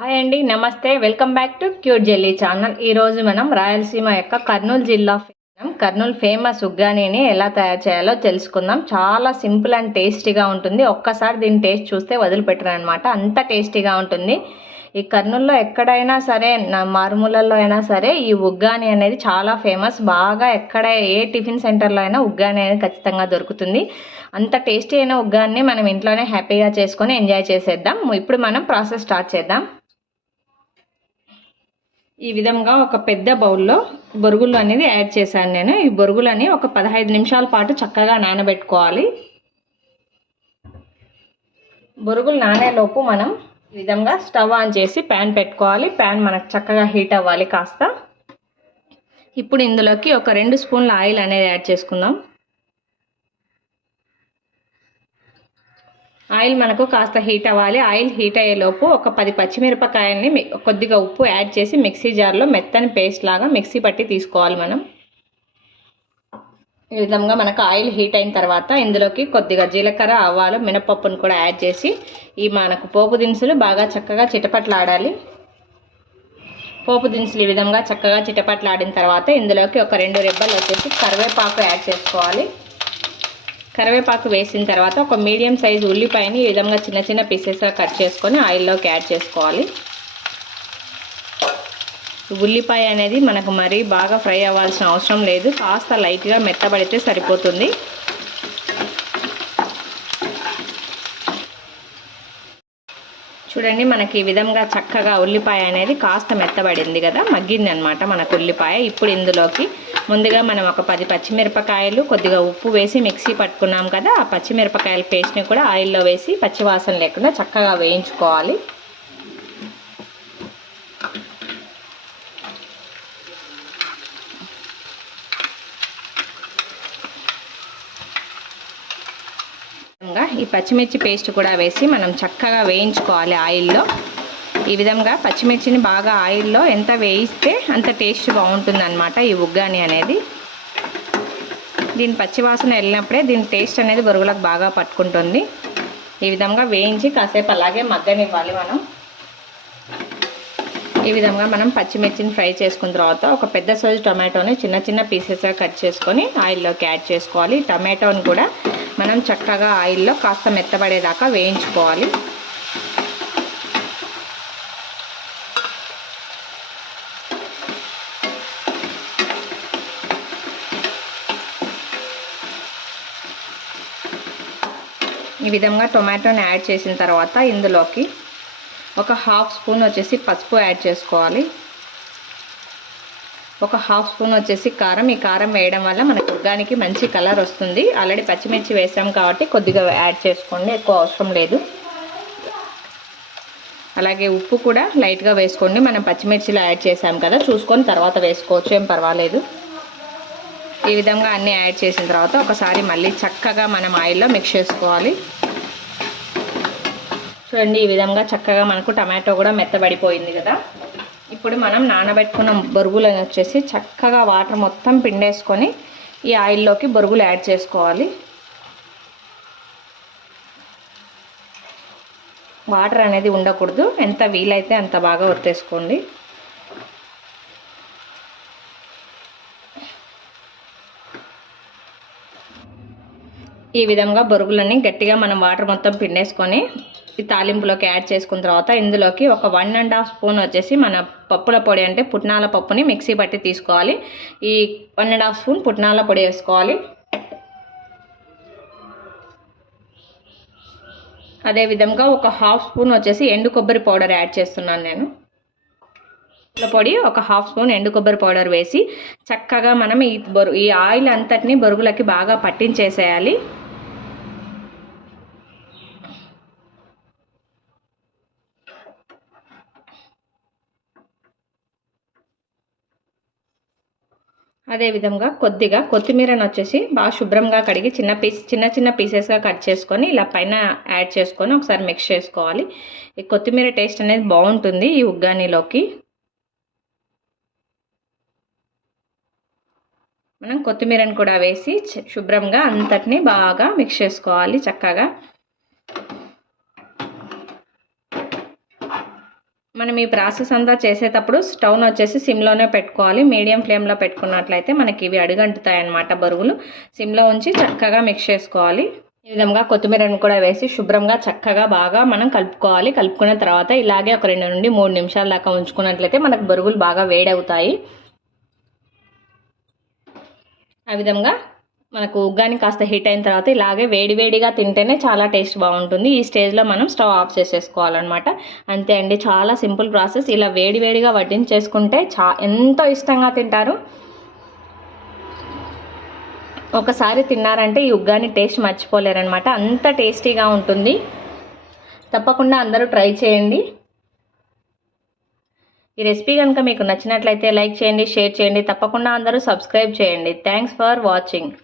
Hi అండి, నమస్తే. Welcome back to cute jelly channel. ఈరోజు మనం రాయలసీమ యొక్క కర్నూలు జిల్లా కర్నూలు ఫేమస్ ఉగ్గానీని ఎలా తయారు చేయాలో తెలుసుకుందాం. చాలా సింపుల్ అండ్ టేస్టీగా ఉంటుంది. ఒక్కసారి దీని టేస్ట్ చూస్తే వదిలిపెట్టరు అనమాట, అంత టేస్టీగా ఉంటుంది. ఈ కర్నూలులో ఎక్కడైనా సరే, మారుమూలల్లో అయినా సరే ఈ ఉగ్గాని అనేది చాలా ఫేమస్. బాగా ఎక్కడ ఏ టిఫిన్ సెంటర్లో అయినా ఉగ్గాని అనేది ఖచ్చితంగా దొరుకుతుంది. అంత టేస్టీ అయిన ఉగ్గాని మనం ఇంట్లోనే హ్యాపీగా చేసుకొని ఎంజాయ్ చేసేద్దాం. ఇప్పుడు మనం ప్రాసెస్ స్టార్ట్ చేద్దాం. ఈ విధంగా ఒక పెద్ద బౌల్లో బొరుగులు అనేది యాడ్ చేశాను నేను. ఈ బొరుగులని ఒక 15 నిమిషాల పాటు చక్కగా నానబెట్టుకోవాలి. బొరుగులు నానేలోపు మనం ఈ విధంగా స్టవ్ ఆన్ చేసి ప్యాన్ పెట్టుకోవాలి. ప్యాన్ మనకు చక్కగా హీట్ అవ్వాలి కాస్త. ఇప్పుడు ఇందులోకి ఒక 2 స్పూన్ల ఆయిల్ అనేది యాడ్ చేసుకుందాం. ఆయిల్ మనకు కాస్త హీట్ అవ్వాలి. ఆయిల్ హీట్ అయ్యేలోపు ఒక 10 పచ్చిమిరపకాయలని కొద్దిగా ఉప్పు యాడ్ చేసి మిక్సీ జార్లో మెత్తని పేస్ట్ లాగా మిక్సీ పట్టి తీసుకోవాలి మనం. ఈ విధంగా మనకు ఆయిల్ హీట్ అయిన తర్వాత ఇందులోకి కొద్దిగా జీలకర్ర, ఆవాలు, మినపప్పును కూడా యాడ్ చేసి ఈ మనకు పోపు దినుసులు బాగా చక్కగా చిటపట్లాడాలి. పోపు దినుసులు ఈ విధంగా చక్కగా చిటపట్లాడిన తర్వాత ఇందులోకి ఒక 2 రెబ్బలు వచ్చేసి కరివేపాకు యాడ్ చేసుకోవాలి. కరివేపాకు వేసిన తర్వాత ఒక మీడియం సైజు ఉల్లిపాయని ఈ విధంగా చిన్న చిన్న పీసెస్గా కట్ చేసుకొని ఆయిల్లోకి యాడ్ చేసుకోవాలి. ఉల్లిపాయ అనేది మనకు మరీ బాగా ఫ్రై అవ్వాల్సిన అవసరం లేదు, కాస్త లైట్గా మెత్తబడితే సరిపోతుంది. చూడండి, మనకి ఈ విధంగా చక్కగా ఉల్లిపాయ అనేది కాస్త మెత్తబడింది కదా, మగ్గింది అనమాట మనకు ఉల్లిపాయ. ఇప్పుడు ఇందులోకి ముందుగా మనం ఒక 10 పచ్చిమిరపకాయలు, కొద్దిగా ఉప్పు వేసి మిక్సీ పట్టుకున్నాం కదా, ఆ పచ్చిమిరపకాయల పేస్ట్ని కూడా ఆయిల్లో వేసి పచ్చివాసన లేకుండా చక్కగా వేయించుకోవాలి. ఈ పచ్చిమిర్చి పేస్ట్ కూడా వేసి మనం చక్కగా వేయించుకోవాలి ఆయిల్లో. ఈ విధంగా పచ్చిమిర్చిని బాగా ఆయిల్లో ఎంత వేయిస్తే అంత టేస్ట్ బాగుంటుంది అనమాట ఈ ఉగ్గాని అనేది. దీని పచ్చివాసన వెళ్ళినప్పుడే దీని టేస్ట్ అనేది బొరుగులకు బాగా పట్టుకుంటుంది. ఈ విధంగా వేయించి కాసేపు అలాగే మగ్గనివ్వాలి మనం. ఈ విధంగా మనం పచ్చిమిర్చిని ఫ్రై చేసుకున్న తర్వాత ఒక పెద్ద సైజు టమాటోని చిన్న చిన్న పీసెస్గా కట్ చేసుకొని ఆయిల్లోకి యాడ్ చేసుకోవాలి. టమాటోని కూడా మనం చక్కగా ఆయిల్లో కాస్త మెత్తబడేదాకా వేయించుకోవాలి. ఈ విధంగా టొమాటోని యాడ్ చేసిన తర్వాత ఇందులోకి ఒక 1/2 స్పూన్ వచ్చేసి పసుపు యాడ్ చేసుకోవాలి. ఒక 1/2 స్పూన్ వచ్చేసి కారం. ఈ కారం వేయడం వల్ల మనకు ఉగ్గానికి మంచి కలర్ వస్తుంది. ఆల్రెడీ పచ్చిమిర్చి వేసాం కాబట్టి కొద్దిగా యాడ్ చేసుకోండి, ఎక్కువ అవసరం లేదు. అలాగే ఉప్పు కూడా లైట్గా వేసుకోండి, మనం పచ్చిమిర్చిలో యాడ్ చేసాం కదా, చూసుకొని తర్వాత వేసుకోవచ్చు, ఏం పర్వాలేదు. ఈ విధంగా అన్నీ యాడ్ చేసిన తర్వాత ఒకసారి మళ్ళీ చక్కగా మనం ఆయిల్లో మిక్స్ చేసుకోవాలి. చూడండి, ఈ విధంగా చక్కగా మనకు టమాటో కూడా మెత్తబడిపోయింది కదా. ఇప్పుడు మనం నానబెట్టుకున్న బొరుగులను వచ్చేసి చక్కగా వాటర్ మొత్తం పిండేసుకొని ఈ ఆయిల్లోకి బొరుగులు యాడ్ చేసుకోవాలి. వాటర్ అనేది ఉండకూడదు, ఎంత వీలైతే అంత బాగా ఒత్తేసుకోండి. ఈ విధంగా బొరుగులని గట్టిగా మనం వాటర్ మొత్తం పిండేసుకొని ఈ తాలింపులోకి యాడ్ చేసుకున్న తర్వాత ఇందులోకి ఒక 1.5 స్పూన్ వచ్చేసి మన పప్పుల పొడి, అంటే పుట్నాల పప్పుని మిక్సీ పట్టి తీసుకోవాలి. ఈ 1.5 స్పూన్ పుట్నాల పొడి వేసుకోవాలి. అదేవిధంగా ఒక 1/2 స్పూన్ వచ్చేసి ఎండు కొబ్బరి పౌడర్ యాడ్ చేస్తున్నాను నేను. పొడి ఒక 1/2 స్పూన్ ఎండు కొబ్బరి పౌడర్ వేసి చక్కగా మనం ఈ ఆయిల్ అంతటిని బొరుగులకి బాగా పట్టించేసేయాలి. అదేవిధంగా కొద్దిగా కొత్తిమీరను వచ్చేసి బాగా శుభ్రంగా కడిగి చిన్న చిన్న పీసెస్గా కట్ చేసుకొని ఇలా పైన యాడ్ చేసుకొని ఒకసారి మిక్స్ చేసుకోవాలి. ఈ కొత్తిమీర టేస్ట్ అనేది బాగుంటుంది ఈ ఉగ్గానీలోకి. మనం కొత్తిమీరను కూడా వేసి శుభ్రంగా అంతటిని బాగా మిక్స్ చేసుకోవాలి చక్కగా. మనం ఈ ప్రాసెస్ అంతా చేసేటప్పుడు స్టవ్ను వచ్చేసి సిమ్లోనే పెట్టుకోవాలి. మీడియం ఫ్లేమ్లో పెట్టుకున్నట్లయితే మనకి ఇవి అడుగంటుతాయి అన్నమాట. బొరుగులు సిమ్లో ఉంచి చక్కగా మిక్స్ చేసుకోవాలి. ఈ విధంగా కొత్తిమీరను కూడా వేసి శుభ్రంగా చక్కగా బాగా మనం కలుపుకోవాలి. కలుపుకున్న తర్వాత ఇలాగే ఒక 2 నుండి 3 నిమిషాల దాకా ఉంచుకున్నట్లయితే మనకు బొరుగులు బాగా వేడవుతాయి. ఆ విధంగా మనకు ఉగ్గాని కాస్త హీట్ అయిన తర్వాత ఇలాగే వేడివేడిగా తింటేనే చాలా టేస్ట్ బాగుంటుంది. ఈ స్టేజ్లో మనం స్టవ్ ఆఫ్ చేసేసుకోవాలన్నమాట. అంతే అండి, చాలా సింపుల్ ప్రాసెస్. ఇలా వేడివేడిగా వడ్డించేసుకుంటే ఎంతో ఇష్టంగా తింటారు. ఒకసారి తిన్నారంటే ఈ ఉగ్గాని టేస్ట్ మర్చిపోలేరనమాట. అంత టేస్టీగా ఉంటుంది. తప్పకుండా అందరూ ట్రై చేయండి. ఈ రెసిపీ కనుక మీకు నచ్చినట్లయితే లైక్ చేయండి, షేర్ చేయండి. తప్పకుండా అందరూ సబ్స్క్రైబ్ చేయండి. Thanks for watching.